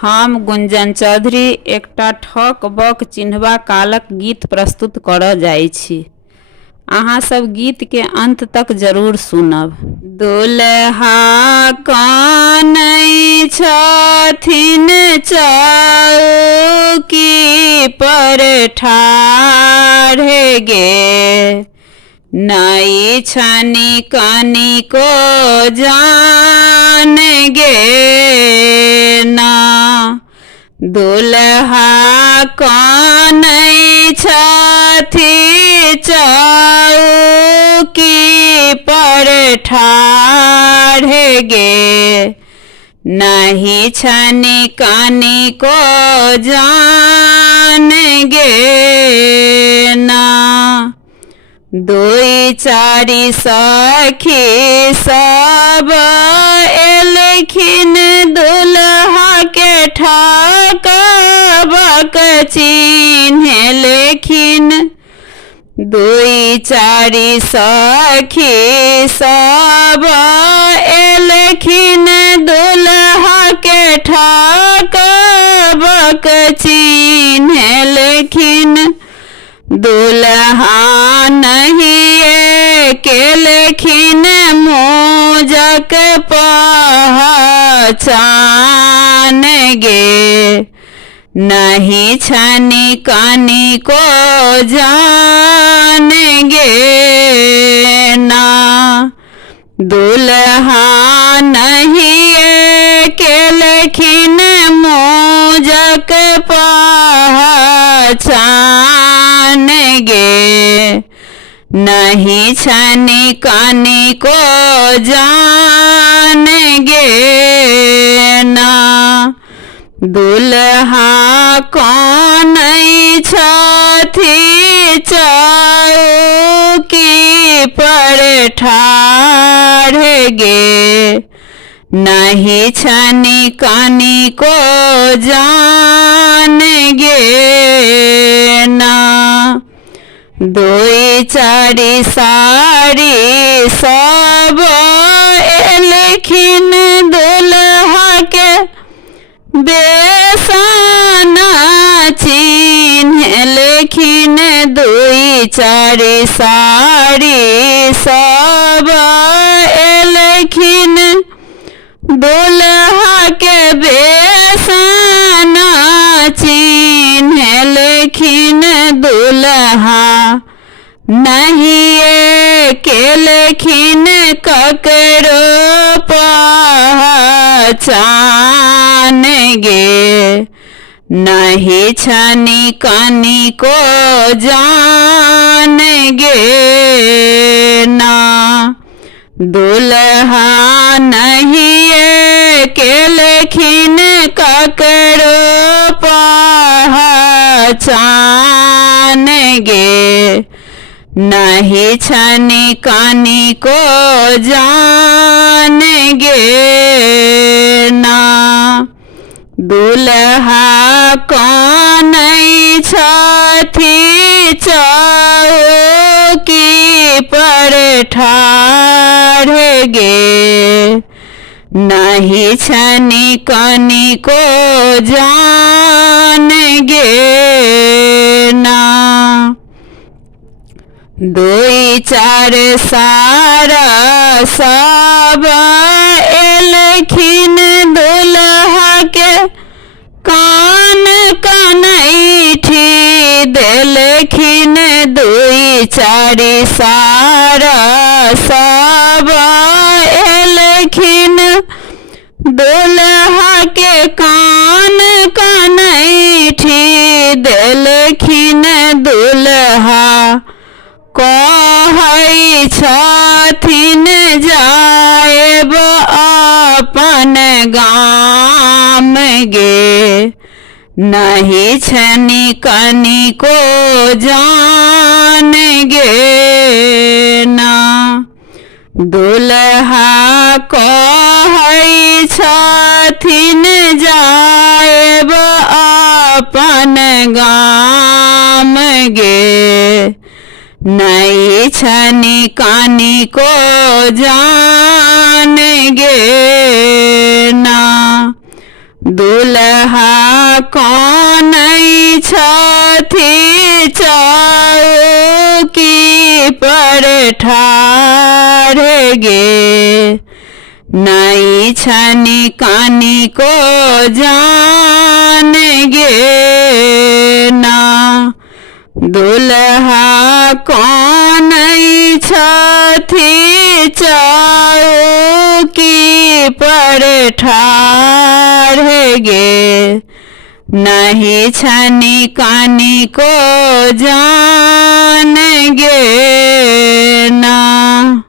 हम गुंजन चौधरी एकटा ठक बक चिन्हबा कालक गीत प्रस्तुत करऽ जाइ छी। अहाँ सब गीत के अंत तक जरूर सुनब। दुल्हा कानै छथिन चौकी पर ठाढ़ गे, नई छनी कनिको जान गे ना। दुल्हा कानै छथि चौकी पर ठाढ़ गे, नहीं छनी कनिको जान गे ना। दुई चारि सखी सब एलखिन दुल्हा के ठकबक चिन्ह लेखिन। दुई चारि सखी सब एलखिन दुल्हा के ठकबक चिन्ह लेखिन। दुल्हा नहीं के लेखिन मोजक पहचान गे, नहीं छनी कनिको जान गे ना। दुल्हा नहीं के लेखिन मोजक पहचान गे, नहीं छनी कनिको जान गे ना। दुल्हा कानै छथि चौकी पर ठाढ़ गे, नहीं छनी कनिको जान गे ना। दुई चारि साड़ी सब एलखिन दुल्हा के बेसाना चिन्ह लेखिन। दुई चारि साड़ी सब एलखिन दुल्हा के बेसाना चिन्ह लेखिन। दुल्हा नहीं के लेखिन ककरो पहचान गे, नहीं छनी कनिको जान गे ना। दुल्हा नहीं के लेखिन ककरो पहचान गे, नहीं छनी कनिको जान गे ना। दुल्हा कानै छथि चौकी पर ठाढ़ गे, नहीं छनी कनिको जान गे ना। दुई चार सारा सब एलखिन दुल्हा के कान कनैठी देलखिन। दुई चारि सारा सब एलखिन दुल्हा के कान कनैठी देलखिन। दुल्हा कहै छथिन जाएब अपन गाम गे, नहीं छनी कनिको जान गे ना। दुल्हा कहै छथिन जाएब अपन गाम गे, नहीं छनी कनिको जान गे ना। दुल्हा कौन छथि चौकी पर ठाढ़ गे, नहीं छनि कानी को जान गे ना। दुल्हा कौन छथि चौकी पर ठाढ़ गे, नहीं छनि कानी को जान गे ना।